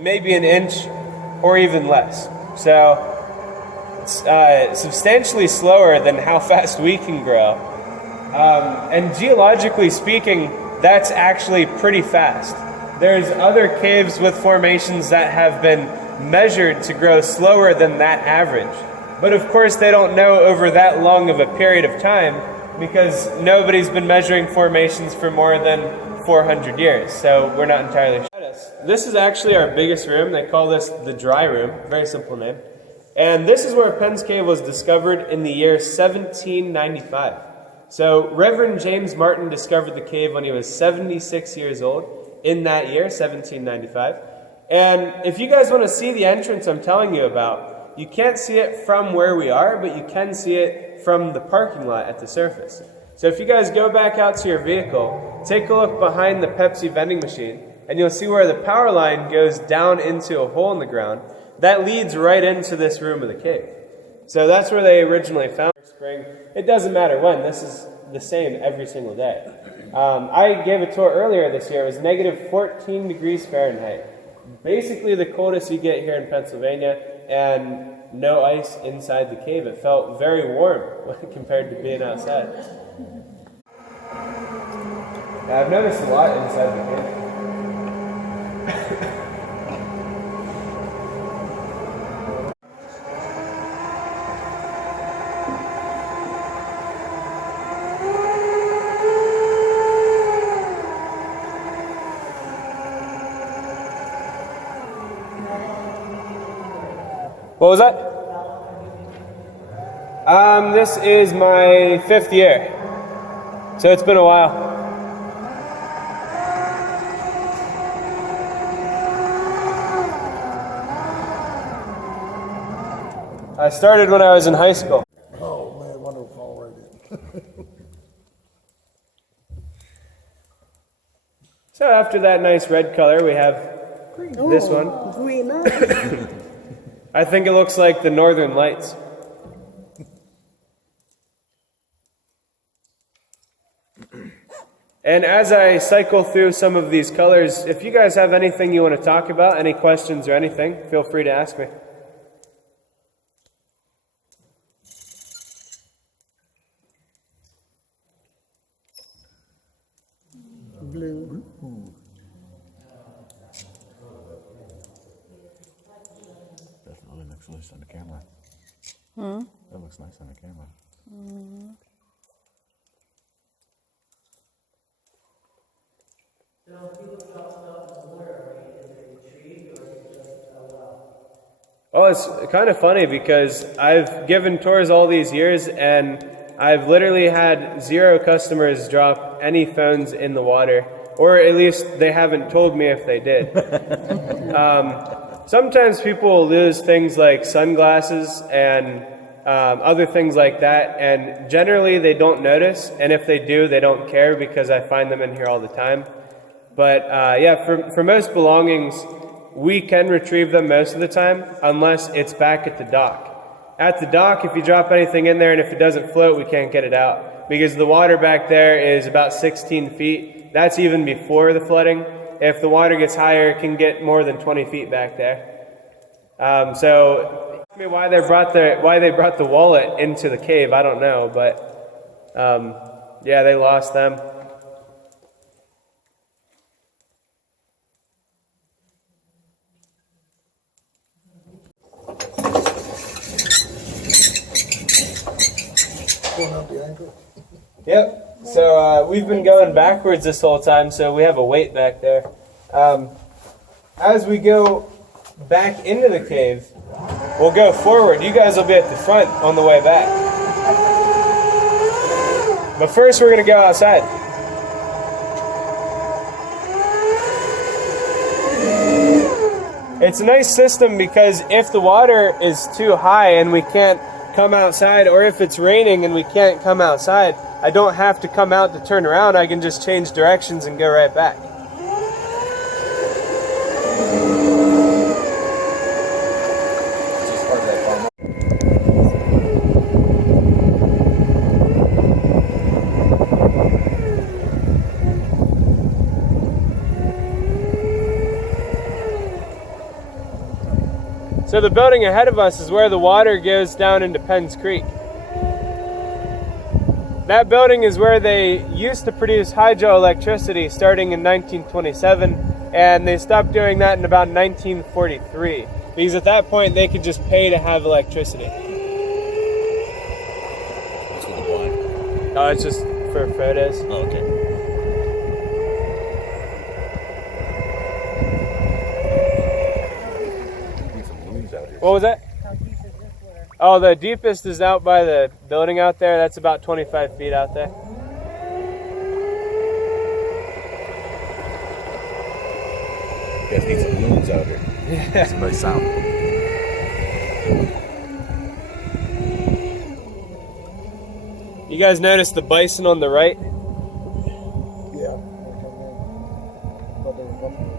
maybe an inch or even less. So it's substantially slower than how fast we can grow. And geologically speaking, that's actually pretty fast. There's other caves with formations that have been measured to grow slower than that average. But of course they don't know over that long of a period of time because nobody's been measuring formations for more than 400 years. So we're not entirely sure. This is actually our biggest room. They call this the dry room. Very simple name. And this is where Penn's cave was discovered in the year 1795. So Reverend James Martin discovered the cave when he was 76 years old in that year, 1795. And if you guys want to see the entrance I'm telling you about, you can't see it from where we are, but you can see it from the parking lot at the surface. So if you guys go back out to your vehicle, take a look behind the Pepsi vending machine, and you'll see where the power line goes down into a hole in the ground. That leads right into this room of the cave. So that's where they originally found spring. It doesn't matter when. This is the same every single day. I gave a tour earlier this year. It was negative 14 degrees Fahrenheit. Basically the coldest you get here in Pennsylvania, and no ice inside the cave. It felt very warm compared to being outside. I've noticed a lot inside the cave. What was that? This is my 5th year, so it's been a while. I started when I was in high school. Oh man, wonderful already. So after that nice red color, we have this one. Green. I think it looks like the Northern Lights. And as I cycle through some of these colors, if you guys have anything you want to talk about, any questions or anything, feel free to ask me. Blue. That really looks nice on the camera. That looks nice on the camera. Oh, it's kind of funny because I've given tours all these years and I've literally had 0 customers drop any phones in the water, or at least they haven't told me if they did. Sometimes people will lose things like sunglasses and other things like that, and generally they don't notice, and if they do, they don't care because I find them in here all the time. But yeah, for most belongings, we can retrieve them most of the time, unless it's back at the dock. At the dock, if you drop anything in there and if it doesn't float, we can't get it out. Because the water back there is about 16 feet. That's even before the flooding. If the water gets higher, it can get more than 20 feet back there. So, ask me why they brought the wallet into the cave, I don't know, but yeah, they lost them. Going up the ankle. Yep. So we've been going backwards this whole time, so we have a weight back there. As we go back into the cave, we'll go forward. You guys will be at the front on the way back. But first we're going to go outside. It's a nice system because if the water is too high and we can't come outside, or if it's raining and we can't come outside, I don't have to come out to turn around. I can just change directions and go right back. So the building ahead of us is where the water goes down into Penn's Creek. That building is where they used to produce hydroelectricity starting in 1927, and they stopped doing that in about 1943, because at that point they could just pay to have electricity. What's with the blind? Oh, it's just for photos. Oh, okay. Need some loons out here. What was that? Oh, the deepest is out by the building out there. That's about 25 feet out there. You guys need some loons out here. Yeah. Some nice sound. You guys notice the bison on the right? Yeah. But they were buffalo.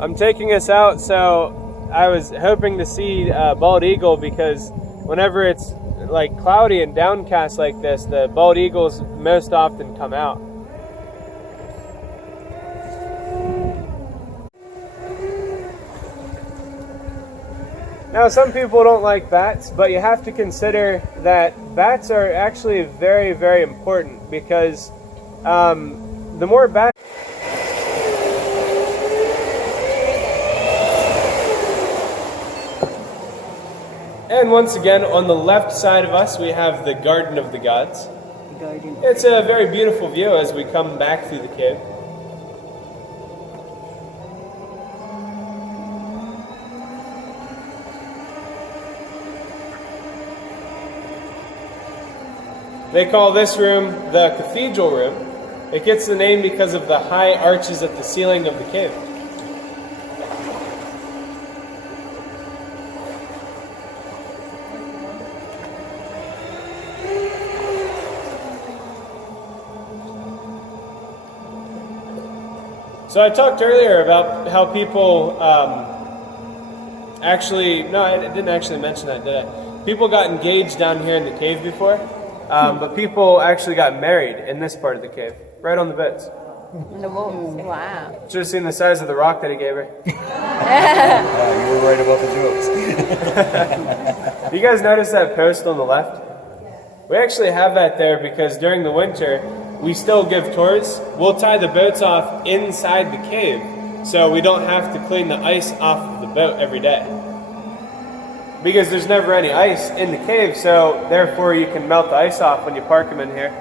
I'm taking us out, so I was hoping to see bald eagle, because whenever it's like cloudy and downcast like this, the bald eagles most often come out. Now, some people don't like bats, but you have to consider that bats are actually very, very important, because the more bats... And once again, on the left side of us, we have the Garden of the Gods. It's a very beautiful view as we come back through the cave. They call this room the Cathedral room. It gets the name because of the high arches at the ceiling of the cave. So I talked earlier about how people no, I didn't actually mention that, did I? People got engaged down here in the cave before, but people actually got married in this part of the cave, right on the boats. The wolves. Wow. Should have seen the size of the rock that he gave her. You were right about the jokes. You guys notice that post on the left? We actually have that there because during the winter, we still give tours. We'll tie the boats off inside the cave, so we don't have to clean the ice off of the boat every day. Because there's never any ice in the cave, so therefore you can melt the ice off when you park them in here.